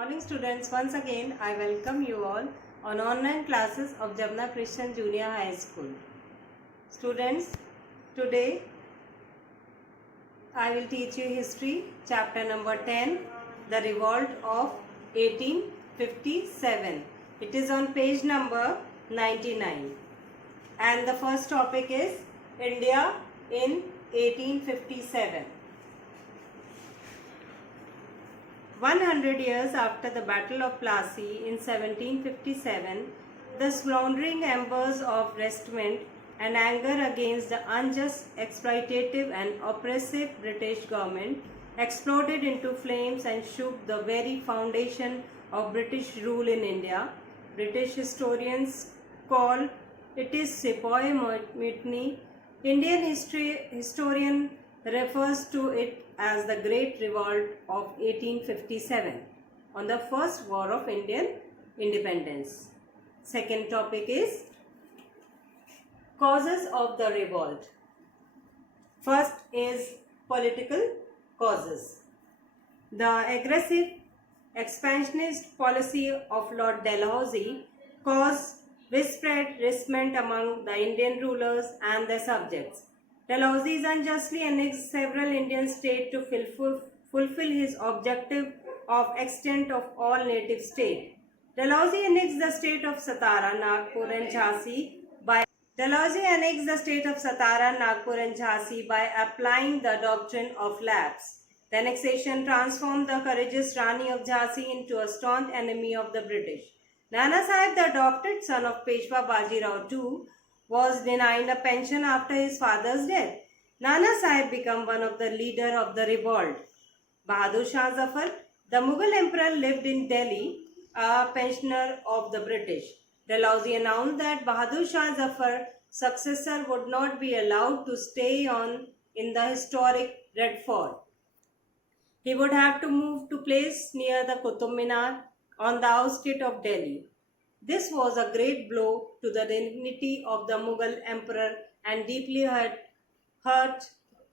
Morning students, once again I welcome you all on online classes of Jamna Christian Junior High School. Students, today I will teach you history, chapter number 10, the revolt of 1857. It is on page number 99. And the first topic is India in 1857. 100 years after the Battle of Plassey in 1757, the smouldering embers of resentment and anger against the unjust, exploitative and oppressive British government exploded into flames and shook the very foundation of British rule in India. British historians call it is Sepoy Mutiny. Indian historian refers to it as the Great Revolt of 1857 on the first war of Indian independence. Second topic is causes of the revolt. First is political causes. The aggressive expansionist policy of Lord Dalhousie caused widespread resentment among the Indian rulers and their subjects. Dalhousie unjustly annexed several Indian states to fulfill his objective of extent of all native states. Dalhousie annexed the state of Satara, Nagpur and Jhansi by applying the doctrine of lapse. The annexation transformed the courageous Rani of Jhansi into a staunch enemy of the British. Nana Sahib, the adopted son of Peshwa Bajirao II, was denied a pension after his father's death. Nana Sahib became one of the leaders of the revolt. Bahadur Shah Zafar, the Mughal emperor, lived in Delhi, a pensioner of the British. Dalhousie announced that Bahadur Shah Zafar's successor would not be allowed to stay on in the historic Red Fort. He would have to move to place near the Qutub Minar on the outskirts of Delhi. This was a great blow to the dignity of the Mughal emperor and deeply hurt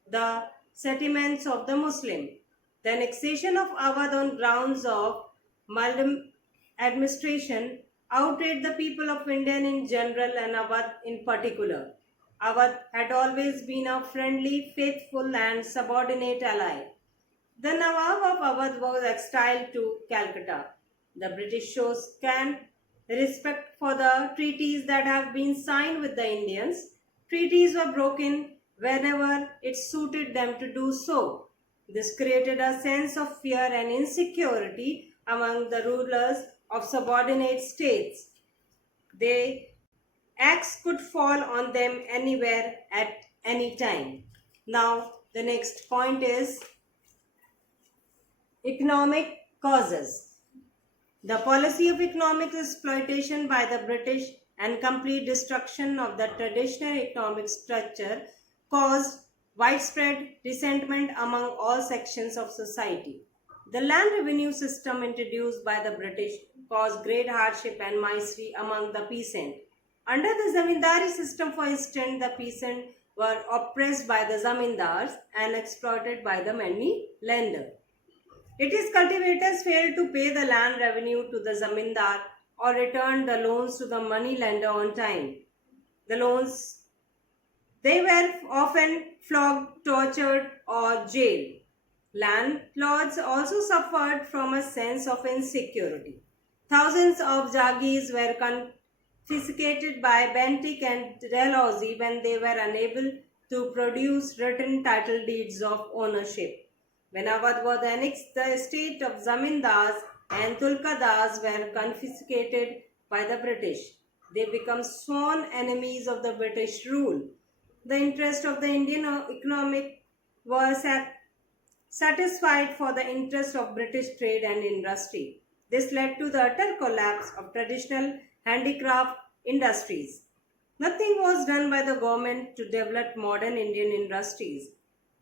the sentiments of the Muslim. The annexation of Awadh on grounds of maladministration outraged the people of India in general and Awadh in particular. Awadh had always been a friendly, faithful and subordinate ally. The Nawab of Awadh was exiled to Calcutta. The British shows scant respect for the treaties that have been signed with the Indians. Treaties were broken whenever it suited them to do so. This created a sense of fear and insecurity among the rulers of subordinate states. The axe could fall on them anywhere at any time. Now, the next point is economic causes. The policy of economic exploitation by the British and complete destruction of the traditional economic structure caused widespread resentment among all sections of society. The land revenue system introduced by the British caused great hardship and misery among the peasants. Under the zamindari system, for instance, the peasants were oppressed by the zamindars and exploited by the money lender. Its cultivators failed to pay the land revenue to the zamindar or returned the loans to the money lender on time. They were often flogged, tortured, or jailed. Landlords also suffered from a sense of insecurity. Thousands of jagirs were confiscated by Bentinck and Dalhousie when they were unable to produce written title deeds of ownership. When Awadh was annexed, the estate of Zamindars and Tulkadas were confiscated by the British. They became sworn enemies of the British rule. The interest of the Indian economy was satisfied for the interest of British trade and industry. This led to the utter collapse of traditional handicraft industries. Nothing was done by the government to develop modern Indian industries.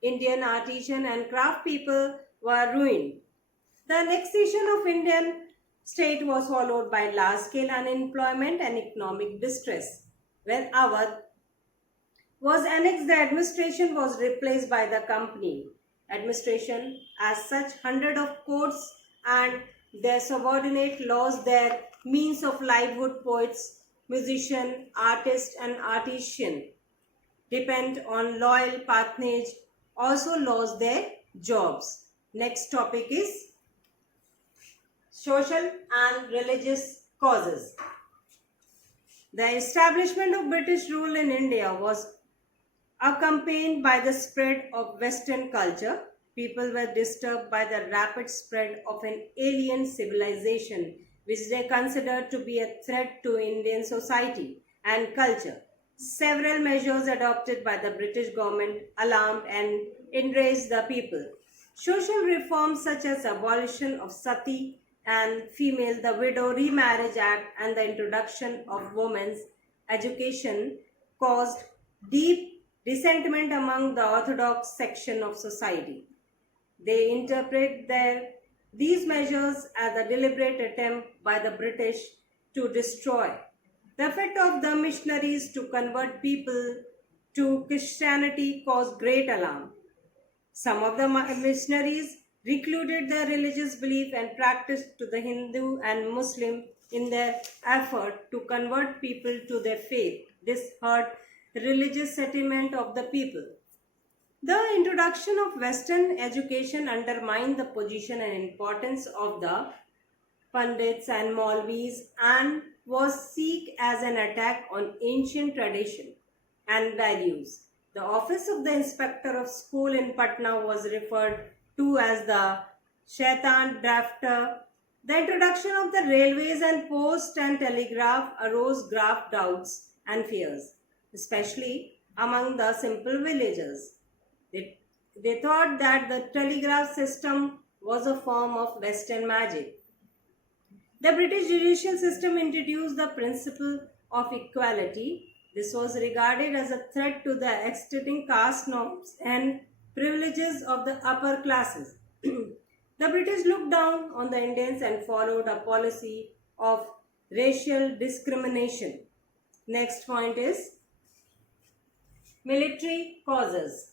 Indian artisan and craft people were ruined. The annexation of Indian state was followed by large-scale unemployment and economic distress. When Awadh was annexed, the administration was replaced by the company administration. As such, hundreds of courts and Their subordinate lost their means of livelihood. Poets, musician, artist, and artisan depend on loyal patronage also lost their jobs. Next topic is social and religious causes. The establishment of British rule in India was accompanied by the spread of Western culture. People were disturbed by the rapid spread of an alien civilization, which they considered to be a threat to Indian society and culture. Several measures adopted by the British government alarmed and enraged the people. Social reforms such as abolition of sati and female, the Widow Remarriage Act, and the introduction of women's education caused deep resentment among the orthodox section of society. They interpret these measures as a deliberate attempt by the British to destroy. The effort of the missionaries to convert people to Christianity caused great alarm. Some of the missionaries recluded their religious belief and practice to the Hindu and Muslim in their effort to convert people to their faith. This hurt the religious sentiment of the people. The introduction of Western education undermined the position and importance of the Pandits and Maulvis and was seen as an attack on ancient tradition and values. The office of the inspector of school in Patna was referred to as the Shaitan Drafter. The introduction of the railways and post and telegraph arose grave doubts and fears, especially among the simple villagers. They thought that the telegraph system was a form of Western magic. The British judicial system introduced the principle of equality. This was regarded as a threat to the existing caste norms and privileges of the upper classes. The British looked down on the Indians and followed a policy of racial discrimination. Next point is military causes.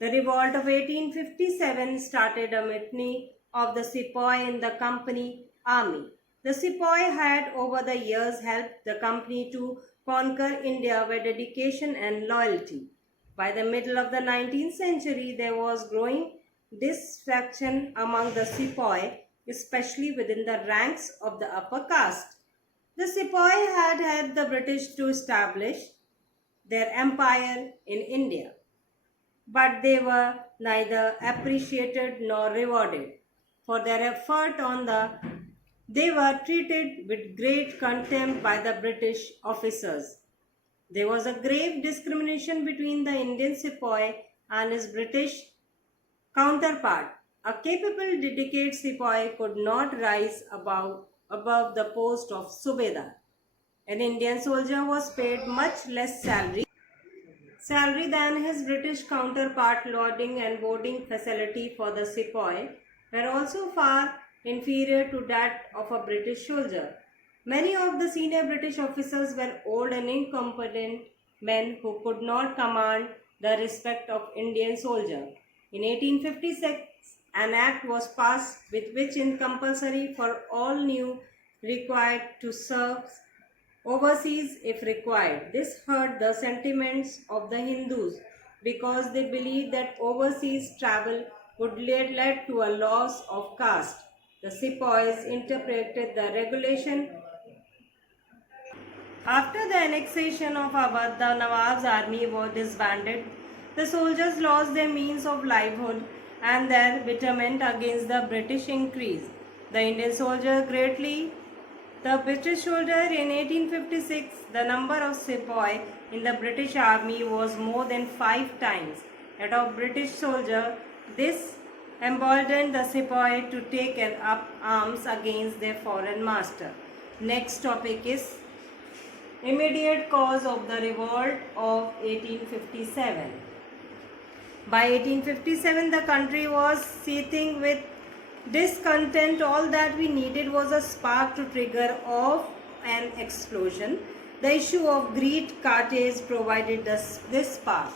The revolt of 1857 started a mutiny of the sepoy in the company army. The sepoy had over the years helped the company to conquer India with dedication and loyalty. By the middle of the 19th century, there was growing dissatisfaction among the sepoy, especially within the ranks of the upper caste. The sepoy had helped the British to establish their empire in India, but they were neither appreciated nor rewarded for their effort on the they were treated with great contempt by the British officers. There was a grave discrimination between the Indian sepoy and his British counterpart. A capable, dedicated sepoy could not rise above the post of Subedar. An Indian soldier was paid much less salary than his British counterpart. Lodging and boarding facility for the sepoy were also far inferior to that of a British soldier. Many of the senior British officers were old and incompetent men who could not command the respect of Indian soldier. In 1856, an act was passed with which it compulsory for all new required to serve overseas if required. This hurt the sentiments of the Hindus because they believed that overseas travel would lead to a loss of caste. The sepoys interpreted the regulation. After the annexation of Awadh, the Nawab's army was disbanded. The soldiers lost their means of livelihood and their bitterness against the British increased. The Indian soldier greatly. The British soldier in 1856, the number of sepoy in the British army was more than 5 times that of British soldier. This emboldened the sepoy to take up arms against their foreign master. Next topic is immediate cause of the revolt of 1857. By 1857, the country was seething with discontent. All that we needed was a spark to trigger off an explosion. The issue of Great Carthage provided this spark.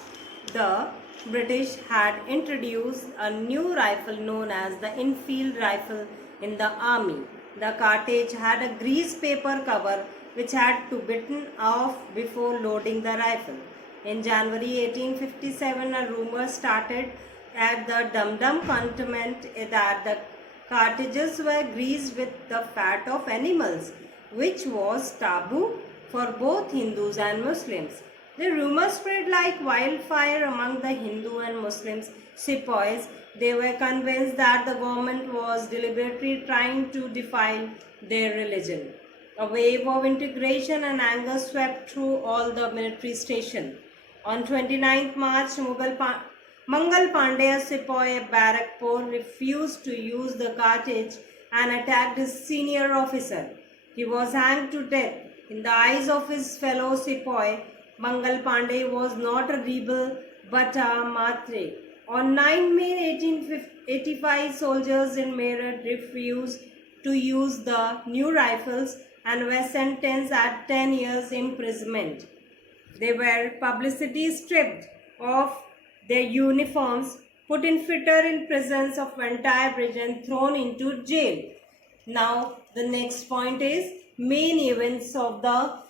The British had introduced a new rifle known as the Enfield rifle in the army. The cartridge had a grease paper cover which had to be bitten off before loading the rifle. In January 1857, a rumor started at the Dum Dum cantonment that the cartridges were greased with the fat of animals, which was taboo for both Hindus and Muslims. The rumor spread like wildfire among the Hindu and Muslims sepoys. They were convinced that the government was deliberately trying to defile their religion. A wave of integration and anger swept through all the military stations. On 29th March, Mangal Pandey, a sepoy at Barakpur, refused to use the cartridge and attacked his senior officer. He was hanged to death. In the eyes of his fellow sepoy, Mangal Pandey was not a rebel but a matre. On 9 May 1885, soldiers in Meerut refused to use the new rifles and were sentenced at 10 years imprisonment. They were publicity stripped of their uniforms, put in fritter in presence of entire Britain, thrown into jail. Now the next point is main events of the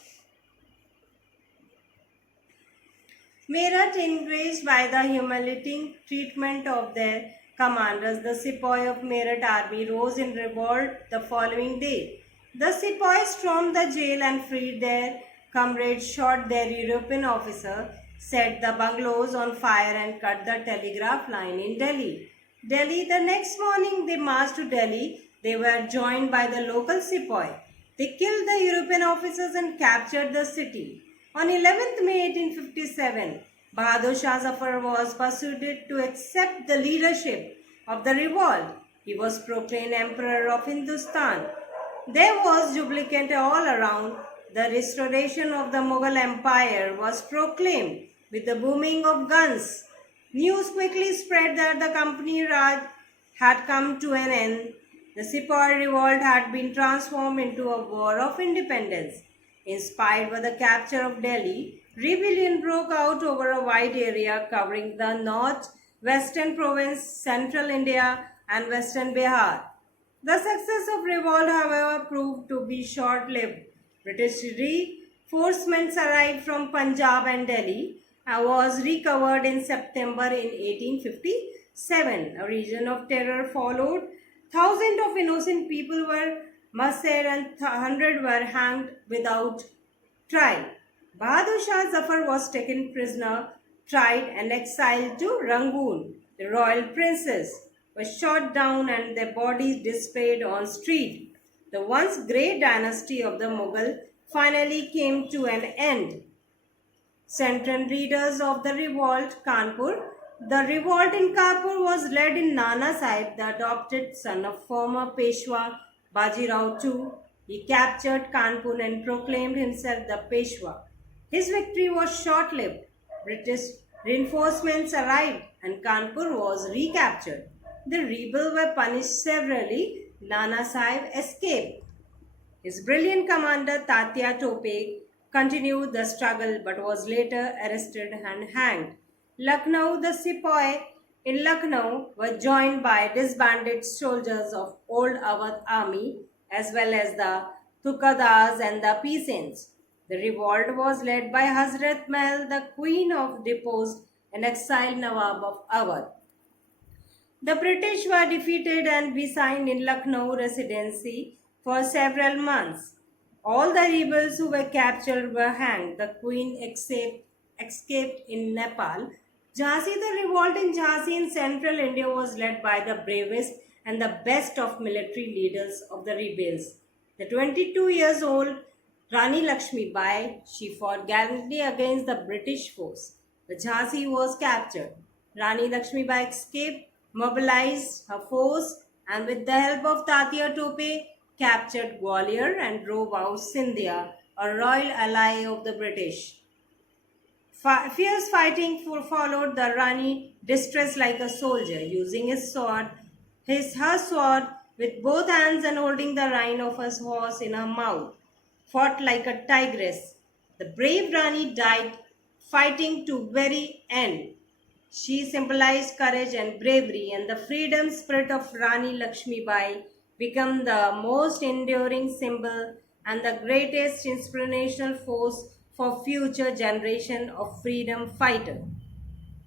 Meerut. Enraged by the humiliating treatment of their commanders, the sepoy of Meerut army rose in revolt the following day. The sepoys stormed the jail and freed their comrades, shot their European officer, set the bungalows on fire and cut the telegraph line in Delhi. The next morning they marched to Delhi. They were joined by the local sepoy. They killed the European officers and captured the city. On 11th May 1857, Bahadur Shah Zafar was persuaded to accept the leadership of the revolt. He was proclaimed Emperor of Hindustan. There was jubilant all around. The restoration of the Mughal Empire was proclaimed with the booming of guns. News quickly spread that the Company Raj had come to an end. The Sepoy revolt had been transformed into a war of independence. Inspired by the capture of Delhi, rebellion broke out over a wide area covering the north, western province, central India, and western Bihar. The success of revolt, however, proved to be short-lived. British reinforcements arrived from Punjab and Delhi and was recovered in September in 1857. A region of terror followed. Thousands of innocent people were massacred and hundreds were hanged without trial. Bahadur Shah Zafar was taken prisoner, tried and exiled to Rangoon. The royal princes were shot down and their bodies displayed on street. The once great dynasty of the Mughal finally came to an end. Central leaders of the revolt, Kanpur. The revolt in Kanpur was led in Nana Sahib, the adopted son of former Peshwa Bajirao II. He captured Kanpur and proclaimed himself the Peshwa. His victory was short-lived. British reinforcements arrived and Kanpur was recaptured. The rebels were punished severely. Nana Sahib escaped. His brilliant commander Tatya Tope continued the struggle but was later arrested and hanged. Lucknow, the sepoy in Lucknow were joined by disbanded soldiers of old Awadh army as well as the Tukadas and the peasants. The revolt was led by Hazrat Mahal, the queen of deposed and exiled Nawab of Awadh. The British were defeated and resigned in Lucknow Residency for several months. All the rebels who were captured were hanged. The queen escaped in Nepal. Jhansi, the revolt in Jhansi in central India was led by the bravest and the best of military leaders of the rebels. The 22 years old Rani Lakshmi Bai, she fought gallantly against the British force. The Jhansi was captured. Rani Lakshmi Bai escaped, mobilized her force, and with the help of Tatya Tope, captured Gwalior and drove out Scindia, a royal ally of the British. Fierce fighting followed. The Rani, distressed like a soldier, using her sword with both hands and holding the rein of her horse in her mouth, fought like a tigress. The brave Rani died fighting to very end. She symbolized courage and bravery, and the freedom spirit of Rani Lakshmi Bai become the most enduring symbol and the greatest inspirational force for future generation of freedom fighters.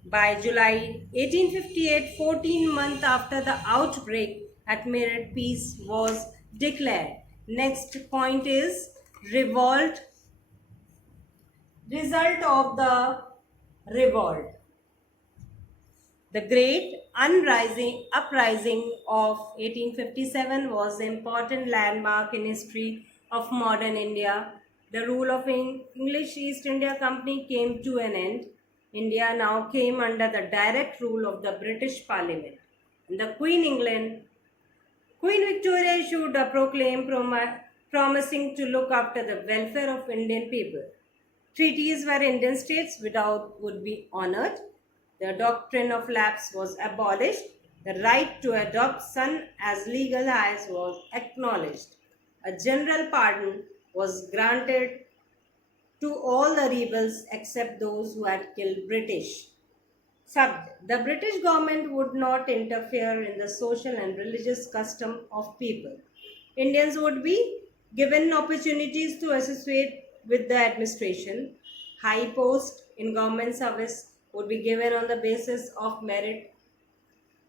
By July 1858, 14 months after the outbreak at Meerut, peace was declared. Next point is revolt. Result of the revolt. The great uprising of 1857 was an important landmark in history of modern India. The rule of English East India Company came to an end. India now came under the direct rule of the British Parliament. And the Queen Victoria issued a proclaim promising to look after the welfare of Indian people. Treaties where Indian states without would be honored. The doctrine of lapse was abolished. The right to adopt son as legal heirs was acknowledged. A general pardon was granted to all the rebels except those who had killed British. The British government would not interfere in the social and religious custom of people. Indians would be given opportunities to associate with the administration. High post in government service would be given on the basis of merit,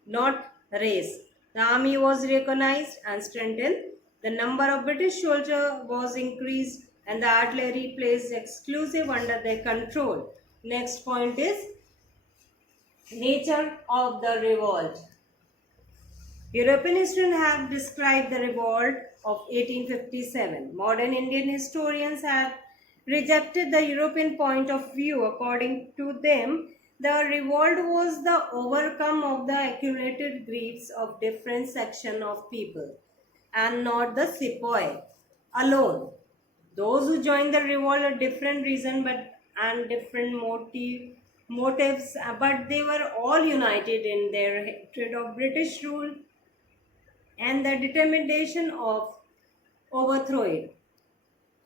not race. The army was recognized and strengthened. The number of British soldiers was increased and the artillery placed exclusive under their control. Next point is nature of the revolt. European historians have described the revolt of 1857. Modern Indian historians have rejected the European point of view. According to them, the revolt was the overcome of the accumulated griefs of different sections of people and not the sepoy alone. Those who joined the revolt had different reason and different motives, but they were all united in their hatred of British rule and the determination of overthrow it.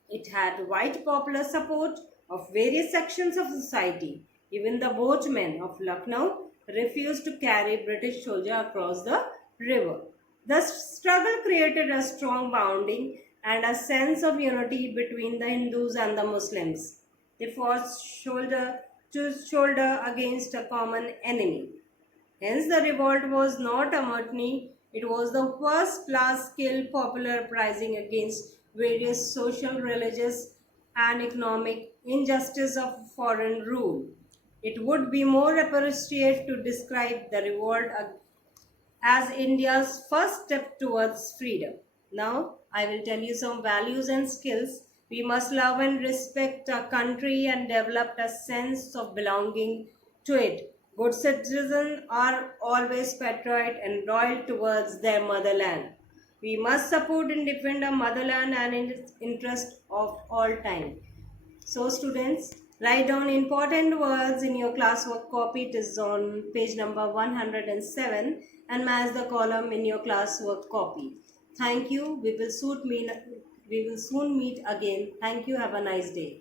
It had wide popular support of various sections of society. Even the boatmen of Lucknow refused to carry British soldiers across the river. The struggle created a strong bonding and a sense of unity between the Hindus and the Muslims. They fought shoulder to shoulder against a common enemy. Hence, the revolt was not a mutiny, it was the first large scale popular uprising against various social, religious, and economic injustice of foreign rule. It would be more appropriate to describe the revolt as India's first step towards freedom. Now, I will tell you some values and skills. We must love and respect our country and develop a sense of belonging to it. Good citizens are always patriotic and loyal towards their motherland. We must support and defend our motherland and its interest of all time. So students, write down important words in your classwork copy. It is on page number 107 and match the column in your classwork copy. Thank you. We will soon meet again. Thank you. Have a nice day.